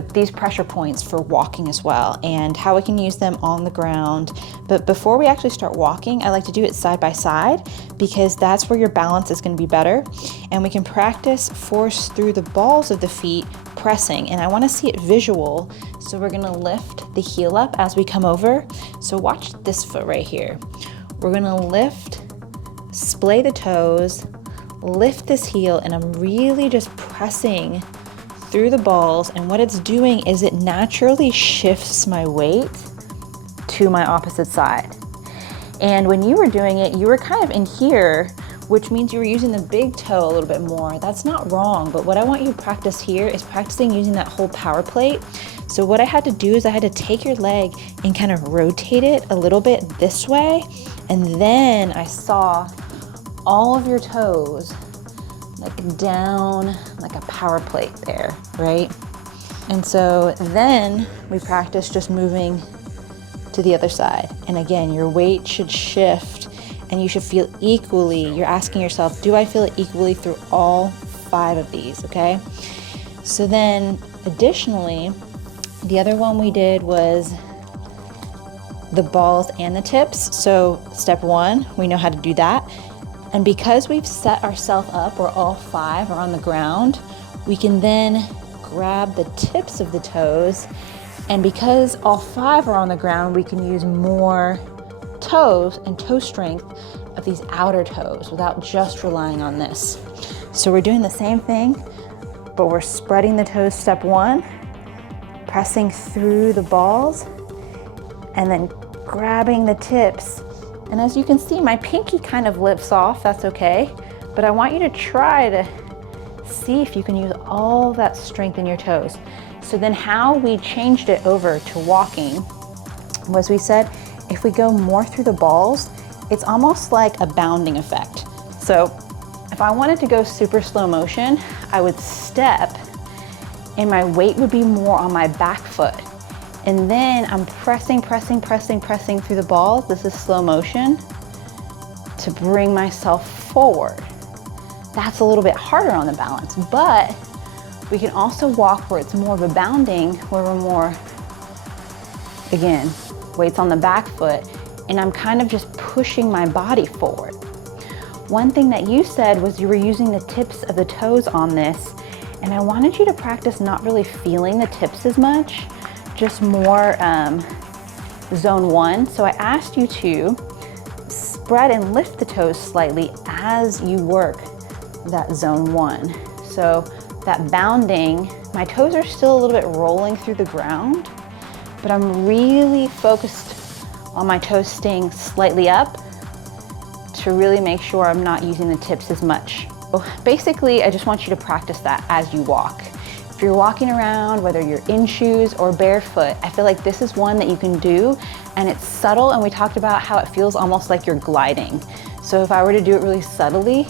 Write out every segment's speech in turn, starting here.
these pressure points for walking as well, and how we can use them on the ground. But before we actually start walking, I like to do it side by side, because that's where your balance is going to be better. And we can practice force through the balls of the feet pressing, and I want to see it visual. So we're going to lift the heel up as we come over. So watch this foot right here. We're going to lift, splay the toes, lift this heel, and I'm really just pressing through the balls. And what it's doing is it naturally shifts my weight to my opposite side. And when you were doing it, you were kind of in here, which means you were using the big toe a little bit more. That's not wrong, but what I want you to practice here is practicing using that whole power plate. So what I had to do is I had to take your leg and kind of rotate it a little bit this way, and then I saw all of your toes like down like a power plate there, right? And so then we practice just moving to the other side. And again, your weight should shift and you should feel equally. You're asking yourself, do I feel it equally through all 5 of these, okay? So then additionally, the other one we did was the balls and the tips. So step 1, we know how to do that. And because we've set ourselves up where all 5 are on the ground, we can then grab the tips of the toes. And because all 5 are on the ground, we can use more toes and toe strength of these outer toes without just relying on this. So we're doing the same thing, but we're spreading the toes step 1, pressing through the balls, and then grabbing the tips. And as you can see, my pinky kind of lifts off, that's okay. But I want you to try to see if you can use all that strength in your toes. So then how we changed it over to walking was, we said, if we go more through the balls, it's almost like a bounding effect. So if I wanted to go super slow motion, I would step and my weight would be more on my back foot. And then I'm pressing through the balls. This is slow motion to bring myself forward. That's a little bit harder on the balance, but we can also walk where it's more of a bounding, where we're more, again, weight's on the back foot, and I'm kind of just pushing my body forward. One thing that you said was you were using the tips of the toes on this, and I wanted you to practice not really feeling the tips as much, just more zone 1. So I asked you to spread and lift the toes slightly as you work that zone 1. So that bounding, my toes are still a little bit rolling through the ground, but I'm really focused on my toes staying slightly up to really make sure I'm not using the tips as much. So basically, I just want you to practice that as you walk. If you're walking around, whether you're in shoes or barefoot, I feel like this is one that you can do, and it's subtle, and we talked about how it feels almost like you're gliding. So if I were to do it really subtly,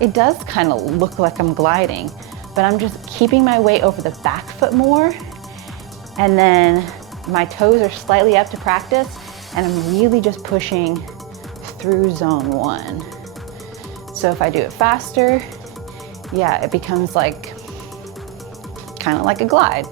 it does kind of look like I'm gliding, but I'm just keeping my weight over the back foot more, and then my toes are slightly up to practice, and I'm really just pushing through zone 1. So if I do it faster, yeah, it becomes like kind of like a glide.